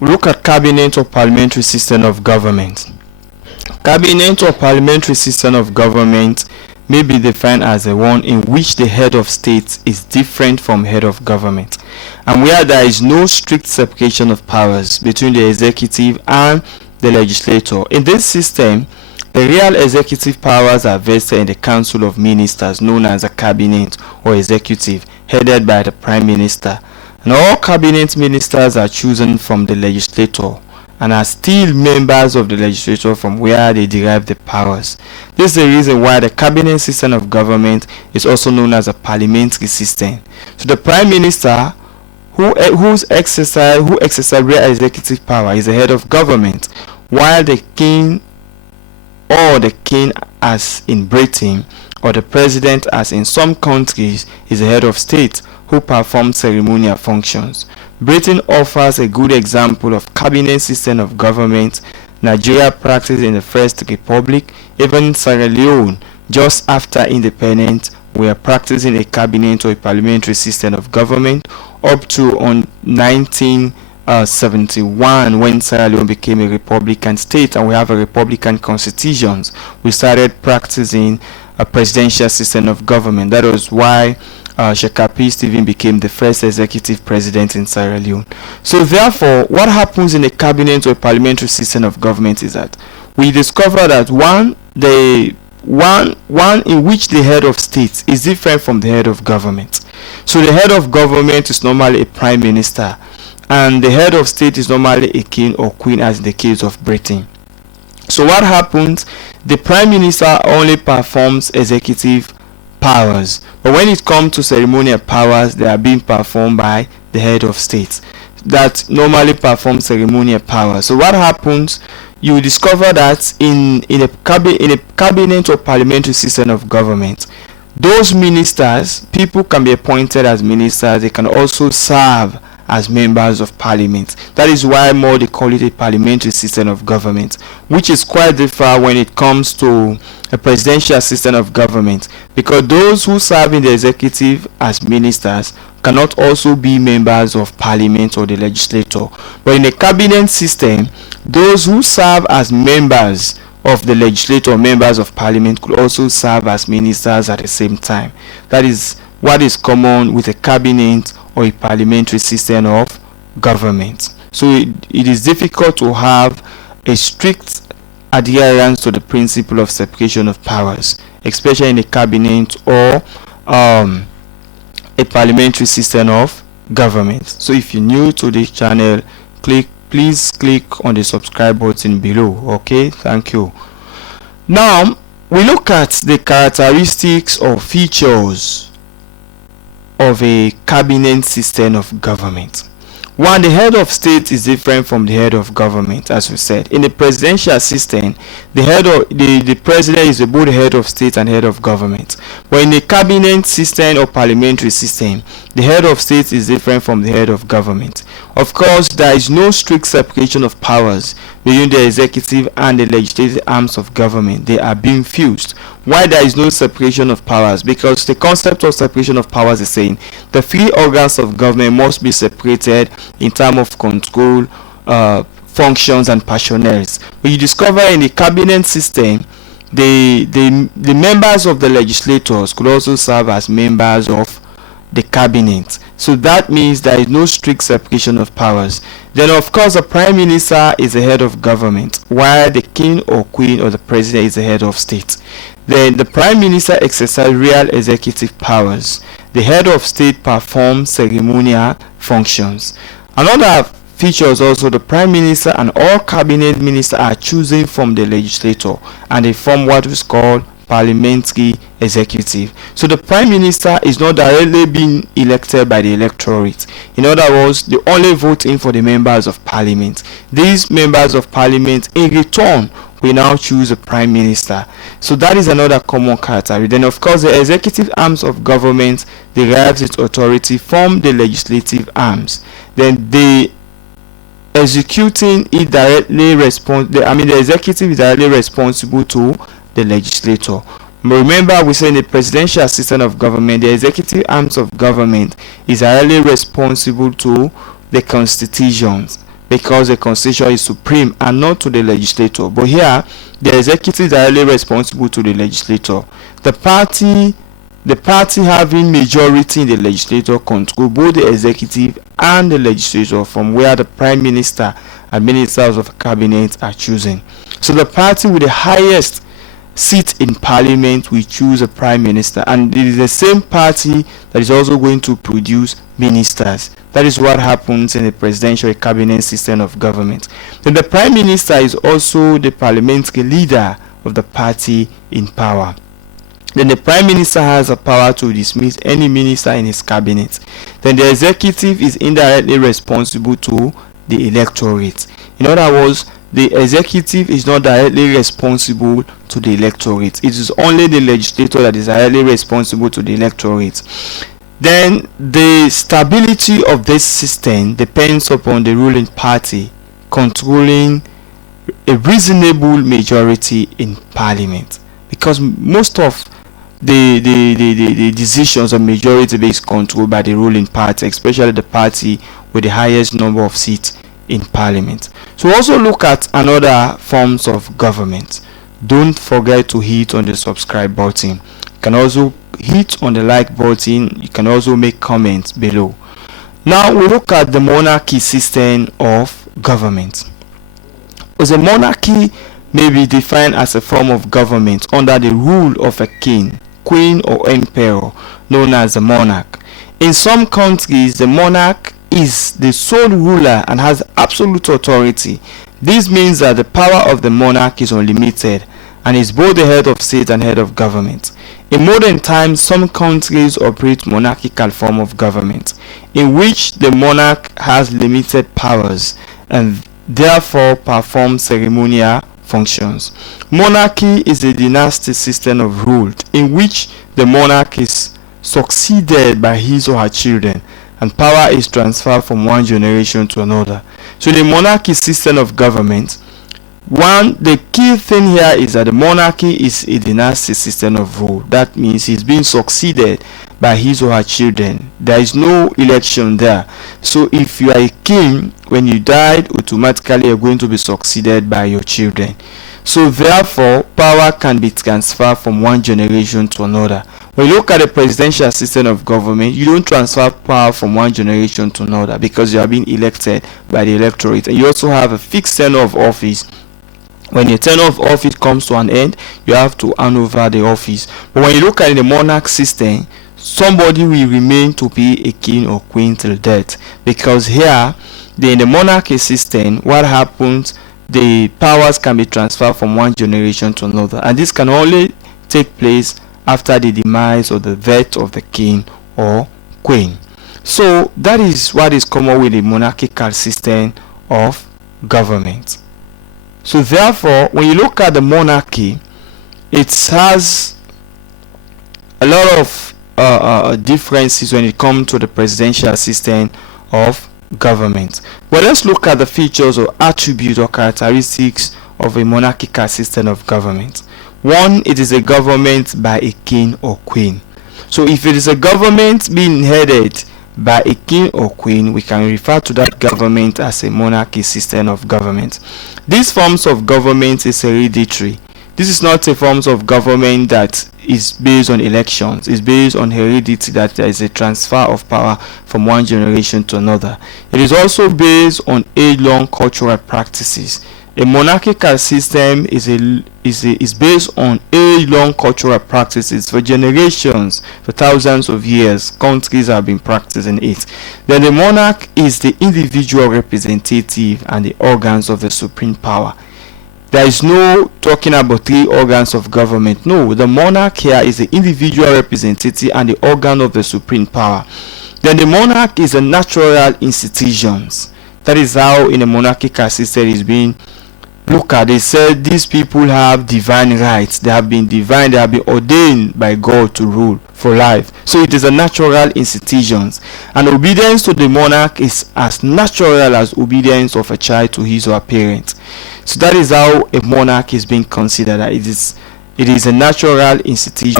We look at cabinet or parliamentary system of government. Cabinet or parliamentary system of government may be defined as the one in which the head of state is different from head of government, and where there is no strict separation of powers between the executive and the legislator. In this system, the real executive powers are vested in the Council of Ministers, known as a cabinet or executive, headed by the Prime Minister. And all cabinet ministers are chosen from the legislator and are still members of the legislature from where they derive the powers. This is the reason why the cabinet system of government is also known as a parliamentary system. So the Prime Minister who exercise real executive power is the head of government, while the king as in Britain, or the president as in some countries, is the head of state who performs ceremonial functions. Britain offers a good example of cabinet system of government. Nigeria practiced in the First Republic. Even Sierra Leone, just after independence, were practicing a cabinet or a parliamentary system of government up to on 1971, when Sierra Leone became a republican state and we have a republican constitutions. We started practicing a presidential system of government. That was why Cabi Stephen became the first executive president in Sierra Leone. So therefore, what happens in a cabinet or a parliamentary system of government is that we discover that one in which the head of state is different from the head of government. So the head of government is normally a prime minister, and the head of state is normally a king or queen, as in the case of Britain. So what happens? The prime minister only performs executive powers, but when it comes to ceremonial powers, they are being performed by the head of state that normally performs ceremonial powers. So what happens? You discover that in a cabinet or parliamentary system of government, those ministers, people can be appointed as ministers. They can also serve as members of parliament. That is why more they call it a parliamentary system of government, which is quite different when it comes to a presidential system of government, because those who serve in the executive as ministers cannot also be members of parliament or the legislature. But in a cabinet system, those who serve as members of the legislature, members of parliament, could also serve as ministers at the same time. That is what is common with a cabinet or a parliamentary system of government. So it is difficult to have a strict adherence to the principle of separation of powers, especially in a cabinet or a parliamentary system of government. So if you're new to this channel, please click on the subscribe button below. Okay, thank you. Now we look at the characteristics or features of a cabinet system of government. One, the head of state is different from the head of government. As we said, in the presidential system, the president is both the head of state and head of government. But in the cabinet system or parliamentary system, the head of state is different from the head of government. Of course, there is no strict separation of powers between the executive and the legislative arms of government. They are being fused. Why there is no separation of powers? Because the concept of separation of powers is saying the three organs of government must be separated in terms of control, functions, and personnel. But you discover in the cabinet system, the members of the legislators could also serve as members of the cabinet. So that means there is no strict separation of powers. Then of course the prime minister is the head of government, while the king or queen or the president is the head of state. Then the prime minister exercises real executive powers. The head of state performs ceremonial functions. Another feature is also the prime minister and all cabinet ministers are chosen from the legislature, and they form what is called parliamentary executive. So the prime minister is not directly being elected by the electorate. In other words, they only vote in for the members of parliament. These members of parliament in return will now choose a prime minister. So that is another common character. Then of course the executive arms of government derives its authority from the legislative arms. Then the executing it directly the executive is directly responsible to the legislator. Remember, we say in the presidential system of government, the executive arms of government is directly responsible to the constitutions, because the constitution is supreme and not to the legislator. But here, the executive is directly responsible to the legislator. The party having majority in the legislature control both the executive and the legislature, from where the prime minister and ministers of cabinet are chosen. So the party with the highest seat in parliament will choose a prime minister, and it is the same party that is also going to produce ministers. That is what happens in the presidential cabinet system of government. Then the prime minister is also the parliamentary leader of the party in power. Then the prime minister has the power to dismiss any minister in his cabinet. Then the executive is indirectly responsible to the electorate. In other words, the executive is not directly responsible to the electorate. It is only the legislator that is directly responsible to the electorate. Then the stability of this system depends upon the ruling party controlling a reasonable majority in parliament, because most of the decisions of majority based control by the ruling party, especially the party with the highest number of seats in parliament. So also look at another forms of government. Don't forget to hit on the subscribe button. You can also hit on the like button. You can also make comments below. Now we look at the monarchy system of government. As a monarchy may be defined as a form of government under the rule of a king, queen or emperor, known as a monarch. In some countries, the monarch is the sole ruler and has absolute authority. This means that the power of the monarch is unlimited and is both the head of state and head of government. In modern times, some countries operate monarchical form of government, in which the monarch has limited powers and therefore performs ceremonial functions. Monarchy is a dynastic system of rule in which the monarch is succeeded by his or her children, and power is transferred from one generation to another. So the monarchy system of government, the key thing here is that the monarchy is a dynastic system of rule. That means he's being succeeded by his or her children. There is no election there. So if you are a king, when you died, automatically you're going to be succeeded by your children. So therefore, power can be transferred from one generation to another. When you look at the presidential system of government, you don't transfer power from one generation to another because you are being elected by the electorate. And you also have a fixed tenure of office. When your tenure of office comes to an end, you have to hand over the office. But when you look at the monarch system, somebody will remain to be a king or queen till death. Because here, in the monarchy system, what happens, the powers can be transferred from one generation to another. And this can only take place after the demise or the death of the king or queen. So that is what is common with the monarchical system of government. So therefore, when you look at the monarchy, it has a lot of differences when it comes to the presidential system of government. But let's look at the features or attributes or characteristics of a monarchical system of government. One, it is a government by a king or queen. So if it is a government being headed by a king or queen, we can refer to that government as a monarchy system of government. These forms of government is hereditary. This is not a form of government that is based on elections. It's based on heredity, that there is a transfer of power from one generation to another. It is also based on age-long cultural practices. A monarchical system is based on age-long cultural practices for generations, for thousands of years. Countries have been practicing it. Then the monarch is the individual representative and the organs of the supreme power. There is no talking about three organs of government. No, the monarch here is the individual representative and the organ of the supreme power. Then the monarch is a natural institution. That is how in a monarchical system is being looked at. They said these people have divine rights. They have been divine. They have been ordained by God to rule for life. So it is a natural institution. And obedience to the monarch is as natural as obedience of a child to his or her parents. So that is how a monarch is being considered. It is a natural institution